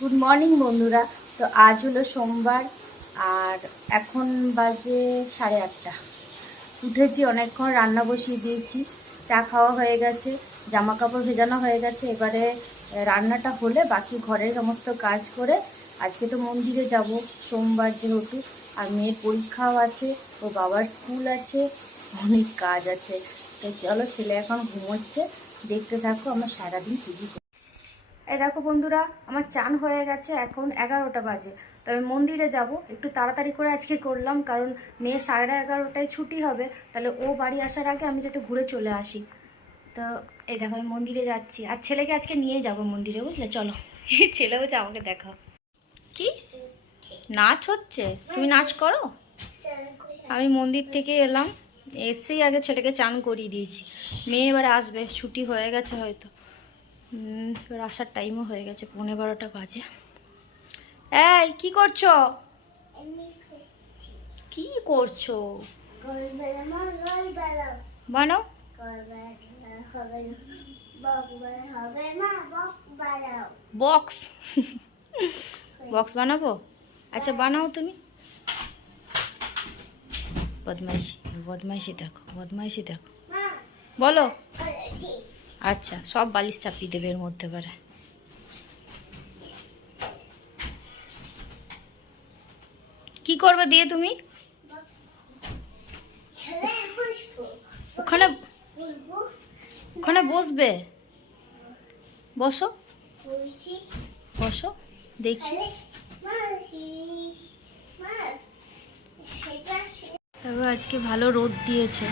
Good morning বন্ধুরা। তো আজ হলো সোমবার আর এখন বাজে 8:30। উঠেছি অনেকক্ষণ, রান্না বসিয়ে দিয়েছি, চা খাওয়া হয়ে গেছে, জামা কাপড় ভেজানো হয়ে গেছে। এবারে রান্নাটা হলে বাকি ঘরের সমস্ত কাজ করে আজকে তো মন্দিরে যাব, সোমবার যেহেতু, আর মেয়ের পরীক্ষাও আছে, ও বাবার স্কুল আছে, অনেক কাজ আছে। তো চলো, ছেলে এখন ঘুমোচ্ছে, দেখতে থাকো আমার সারাদিন টিভি। এই দেখো বন্ধুরা, আমার চান হয়ে গেছে, এখন 11টা বাজে। তো আমি মন্দিরে যাব, একটু তাড়াতাড়ি করে আজকে করলাম, কারণ মেয়ে 11:30টায় ছুটি হবে, তাহলে ও বাড়ি আসার আগে আমি যাতে ঘুরে চলে আসি। তো এই দেখো আমি মন্দিরে যাচ্ছি, আর ছেলেকে আজকে নিয়ে যাব মন্দিরে, বুঝলে? চলো। ছেলেও যা, আমাকে দেখাও। কি নাচ হচ্ছে? তুমি নাচ করো? আমি মন্দির থেকে এলাম, এসেই আগে ছেলেকে চান করিয়ে দিয়েছি। মেয়ে এবারে আসবে, ছুটি হয়ে গেছে হয়তো, এবার আসার টাইমও হয়ে গেছে, 11:15 বাজে। এই কি করছো? কি করছো? বানাও। বক্স বক্স বানাবো? আচ্ছা বানাও তুমি। বদমাইশি বদমাইশি দেখো, বদমাইশি দেখো। বলো। আচ্ছা, সব বালিশ চাপিয়ে দেবে এর মধ্যে পারে। কি করবে দিয়ে তুমি? ওখানে ওখানে বসবে। বসো বসো, দেখি। তবে আজকে ভালো রোদ দিয়েছে,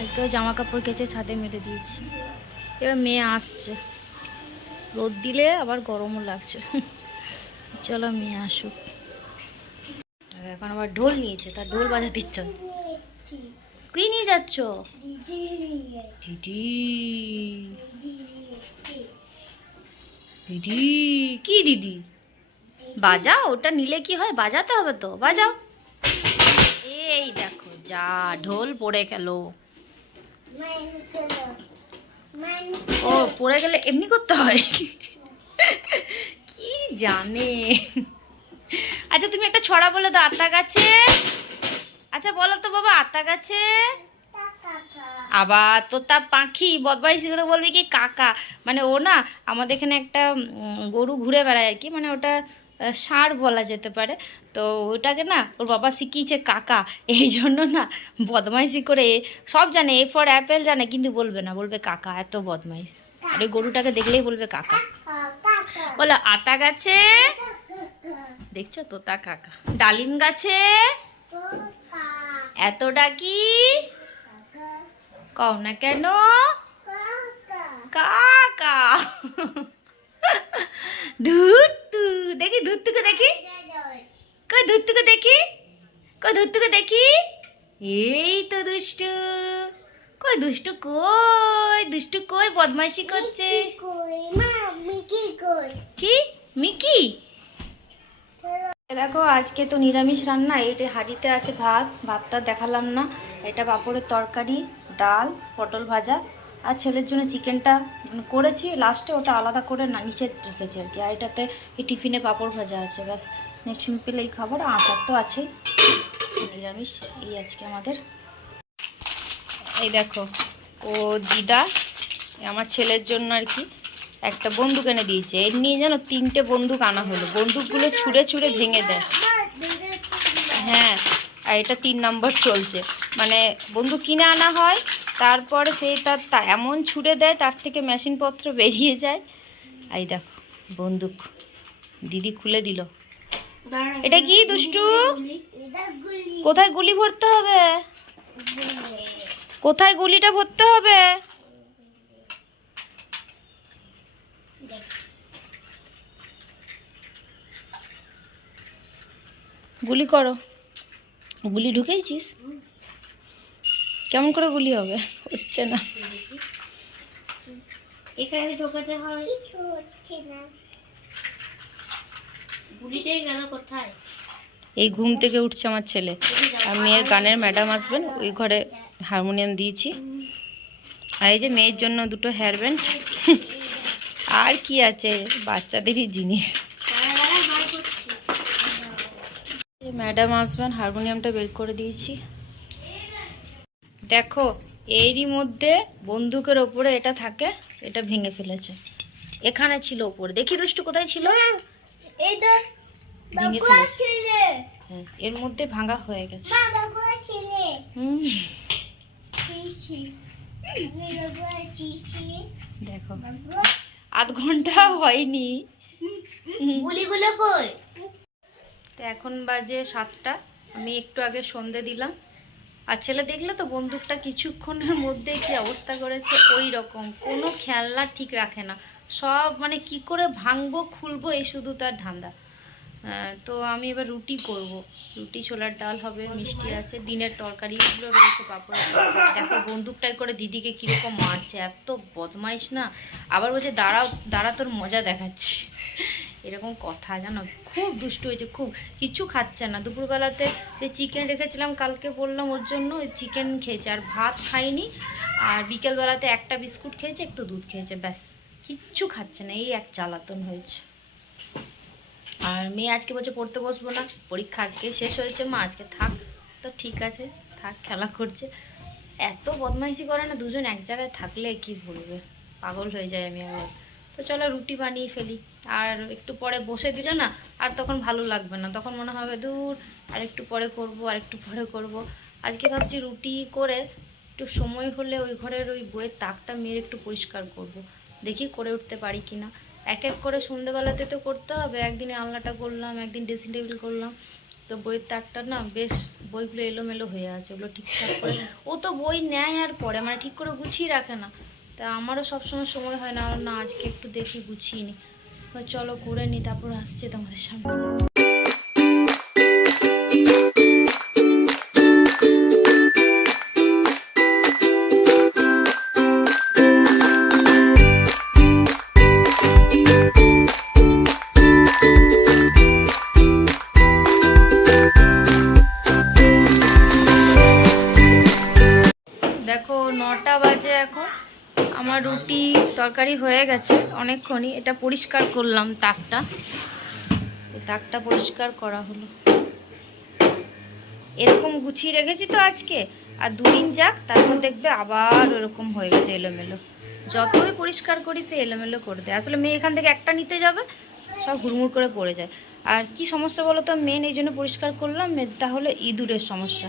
আজকে জামা কাপড় কেচে ছাদে মেলে দিয়েছি। এবার মেয়ে আসছে, রোদ দিলে আবার গরমও লাগছে। চলো মেয়ে আসুক। এখন আবার ঢোল নিয়েছে, তার ঢোল বাজাতে ইচ্ছা। কি নিয়ে যাচ্ছ? দিদি দিদি কি দিদি? বাজাও, ওটা নিলে কি হয়, বাজাতে হবে তো, বাজাও। এই দেখো, যা ঢোল পড়ে গেল। ও পড়ে গেলে এমনি করতে হয়? কি জানে। আচ্ছা তুমি একটা ছড়া বলে দাও, আতা গাছে। আচ্ছা বলো তো বাবা, আতা গাছে আবার তোতা পাখি। বদমাইশি করে বলবি কি কাকা? মানে ও না, আমাদের এখানে একটা গরু ঘুরে বেড়ায় আর কি, মানে ওটা ষাঁড় বলা যেতে পারে। তো ওটাকে না ওর বাবা শিখিয়েছে কাকা, এই জন্য না বদমাইশি করে সব জানে, এ ফর অ্যাপেল জানে, কিন্তু বলবে না, বলবে কাকা। এত বদমাইশ। আর ওই গরুটাকে দেখলেই বলবে কাকা। বলো আতা গাছে, দেখছো তোতা কাকা। ডালিম গাছে এত ডাকি, কও না কেন কাকা। ধুত্তু দেখি, ধুত্তুকে দেখি, কই ধুত্তুকে দেখি, কই ধুত্তুকে দেখি। এই তো দুষ্টু। কই দুষ্টু, কই দুষ্টু, কই বদমাইশি করছে। কি মিকি? দেখো আজকে তো নিরামিষ রান্না। এইটা হাঁড়িতে আছে ভাত, ভাতটা দেখালাম না। এটা পাঁপড়ের তরকারি, ডাল, পটল ভাজা, আর ছেলের জন্য চিকেনটা করেছি লাস্টে, ওটা আলাদা করে না নিচে রেখেছি আর কি। আর এটাতে এই টিফিনে পাঁপড় ভাজা আছে, ব্যাস। সিম্পল এই খাবার, আচার তো আছেই। নিরামিষ এই আজকে আমাদের। এই দেখো, ও দিদা আমার ছেলের জন্য আর কি একটা বন্দুক এনে দিয়েছে। এর নিয়ে যেন 3টে বন্দুক আনা হলো, বন্দুকগুলো ছুঁড়ে ছুঁড়ে ভেঙে দেয়। হ্যাঁ, আর এটা 3 নম্বর চলছে। মানে বন্দুক কিনে আনা হয়, তারপরে সে তার এমন ছুঁড়ে দেয়, তার থেকে মেশিনপত্র বেরিয়ে যায়। এই দেখো বন্দুক দিদি খুলে দিল। এটা কি দুষ্টু? কোথায় গুলি ভরতে হবে? কোথায় গুলিটা ভরতে হবে? গুলি করো। গুলি ঢুকেছিস? কেমন করে গুলি হবে? হচ্ছে না। এখানে ঢোকাতে হয়। কিছু হচ্ছে না। গুলিটাই গেল কোথায়? এই ঘুম থেকে উঠছে আমার ছেলে, আর মেয়ের গানের ম্যাডাম আসবেন, ওই ঘরে হারমোনিয়াম দিয়েছি। আর এই যে মেয়ের জন্য 2টো হেয়ার ব্যান্ড, আর কি আছে, বাচ্চাদেরই জিনিস। ম্যাডাম আসবেন, হারমোনিয়ামটা বের করে দিয়েছি। দেখো এরই মধ্যে বন্দুকের ওপরে এটা থাকে, এটা ভেঙে ফেলেছে। এখানে ছিল ওপরে, দেখি দুষ্টু কোথায় ছিল, ভেঙে ফেলেছে। হ্যাঁ, এর মধ্যে ভাঙা হয়ে গেছে। দেখো আধ ঘন্টা হয়নি। তো এখন বাজে 7টা, আমি একটু আগে সন্ধে দিলাম। আর ছেলে দেখলে তো বন্দুকটা কিছুক্ষণের মধ্যে কি অবস্থা করেছে, ওই রকম কোনো খেলনা ঠিক রাখে না, সব মানে কি করে ভাঙবো খুলবো এই শুধু তার ধান্দা। তো আমি এবার রুটি করব, রুটি ছোলার ডাল হবে, মিষ্টি আছে, দিনের তরকারিগুলো রয়েছে, পাপড়। দেখো বন্দুকটাই করে দিদিকে কীরকম মারছে, এত বদমাইশ না। আবার বলছে দাঁড়াও দাঁড়া তোর মজা দেখাচ্ছি, এরকম কথা জানো। খুব দুষ্টু হয়েছে, খুব কিচ্ছু খাচ্ছে না। দুপুরবেলাতে যে চিকেন রেখেছিলাম কালকে বললাম ওর জন্য, ওই চিকেন খেয়েছে, আর ভাত খাইনি। আর বিকেলবেলাতে একটা বিস্কুট খেয়েছে, একটু দুধ খেয়েছে, ব্যাস কিচ্ছু খাচ্ছে না। এই এক জ্বালাতন হয়েছে। আর মেয়ে আজকে বলছে পড়তে বসবো না, পরীক্ষা আজকে শেষ হয়েছে মা, আজকে থাক। তো ঠিক আছে থাক, খেলা করছে। এত বদমাইশি করে না, দুজন এক জায়গায় থাকলে কি বলবে, পাগল হয়ে যায় আমি আবার। তো চলো রুটি বানিয়ে ফেলি, আর একটু পরে বসে দিলে না আর তখন ভালো লাগবে না, তখন মনে হবে দূর আর একটু পরে করব, আর একটু পরে করব। আজকে ভাবছি রুটি করে একটু সময় হলে ওই ঘরের ওই বইয়ের তাকটা মেরে একটু পরিষ্কার করব, দেখি করে উঠতে পারি কিনা। এক এক করে সন্ধ্যেবেলাতে তো করতে হবে, একদিনে আলনাটা করলাম, একদিন ড্রেসিং টেবিল করলাম। তো বইয়ের তাকটা না বেশ বইগুলো এলোমেলো হয়ে আছে, ওগুলো ঠিকঠাক করে, ও তো বই নেয় আর পড়ে, মানে ঠিক করে গুছিয়ে রাখে না। তা আমারও সবসময় সময় হয় না, না আজকে একটু দেখি গুছিয়ে নিই। চলো করে নিই, তারপর আসছে তোমাদের সামনে। দেখো 9টা বাজে এখন, আমার রুটি তরকারি হয়ে গেছে অনেকক্ষণই। এটা পরিষ্কার করলাম তাকটা, তাকটা পরিষ্কার করা হলো। এরকম গুছিয়ে রেখেছি তো আজকে, আর দুদিন যাক তারপর দেখবে আবার ওরকম হয়ে গেছে এলোমেলো। যতই পরিষ্কার করি সে এলোমেলো করে দেয়। আসলে মেয়ে এখান থেকে একটা নিতে যাবে, সব হুড়মুড় করে পড়ে যায়। আর কি সমস্যা বলো তো, মেন এই জন্য পরিষ্কার করলাম, মেয়েটা হলো ইঁদুরের সমস্যা।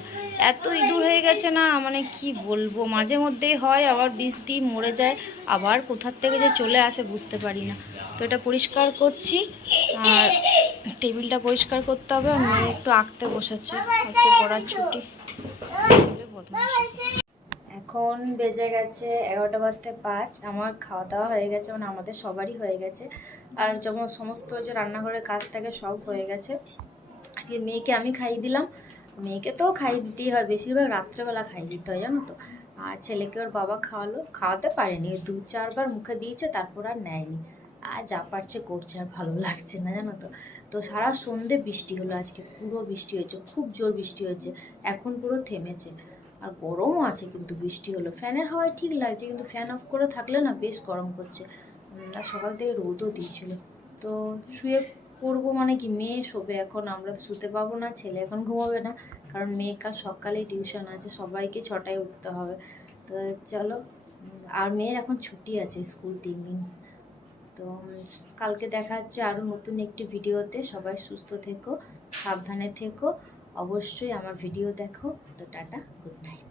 এত ইঁদুর হয়ে গেছে না, মানে কি বলবো, মাঝে মধ্যেই হয়, আবার বিষ দিয়ে মরে যায়, আবার কোথার থেকে যে চলে আসে বুঝতে পারি না। তো এটা পরিষ্কার করছি, আর টেবিলটা পরিষ্কার করতে হবে। আর মেয়ে একটু আঁকতে বসেছে, আজকে পড়ার ছুটি। এখন বেজে গেছে 11টা বাজতে 5। আমার খাওয়া দাওয়া হয়ে গেছে, মানে আমাদের সবারই হয়ে গেছে। আর যেমন সমস্ত যে রান্নাঘরের কাজ থাকে সব হয়ে গেছে। আজকে মেয়েকে আমি খাইয়ে দিলাম, মেয়েকে তো খাইয়ে দিতেই হয়, বেশিরভাগ রাত্রেবেলা খাইয়ে দিতে হয় জানো তো। আর ছেলেকে ওর বাবা খাওয়ালো, খাওয়াতে পারেনি, 2-4 বার মুখে দিয়েছে, তারপর আর নেয়নি। আর যা পারছে করছে, আর ভালো লাগছে না জানো তো। তো সারা সন্ধে বৃষ্টি হলো, আজকে পুরো বৃষ্টি হয়েছে, খুব জোর বৃষ্টি হয়েছে, এখন পুরো থেমেছে। আর গরমও আছে, কিন্তু বৃষ্টি হলো, ফ্যানের হাওয়ায় ঠিক লাগছে, কিন্তু ফ্যান অফ করে থাকলে না বেশ গরম করছে। আর সকাল থেকে রোদও দিয়েছিল। তো শুয়ে পড়বো, মানে কি মেয়ে শোবে এখন, আমরা শুতে পাবো না, ছেলে এখন ঘুমাবে না, কারণ মেয়ে কাল সকালেই টিউশন আছে, সবাইকে 6টায় উঠতে হবে। তো চলো, আর মেয়ের এখন ছুটি আছে স্কুল 3 দিন। তো কালকে দেখা হচ্ছে আরও নতুন একটি ভিডিওতে। সবাই সুস্থ থেকো, সাবধানে থেকো, অবশ্যই আমার ভিডিও দেখো। তো টাটা, গুড নাইট।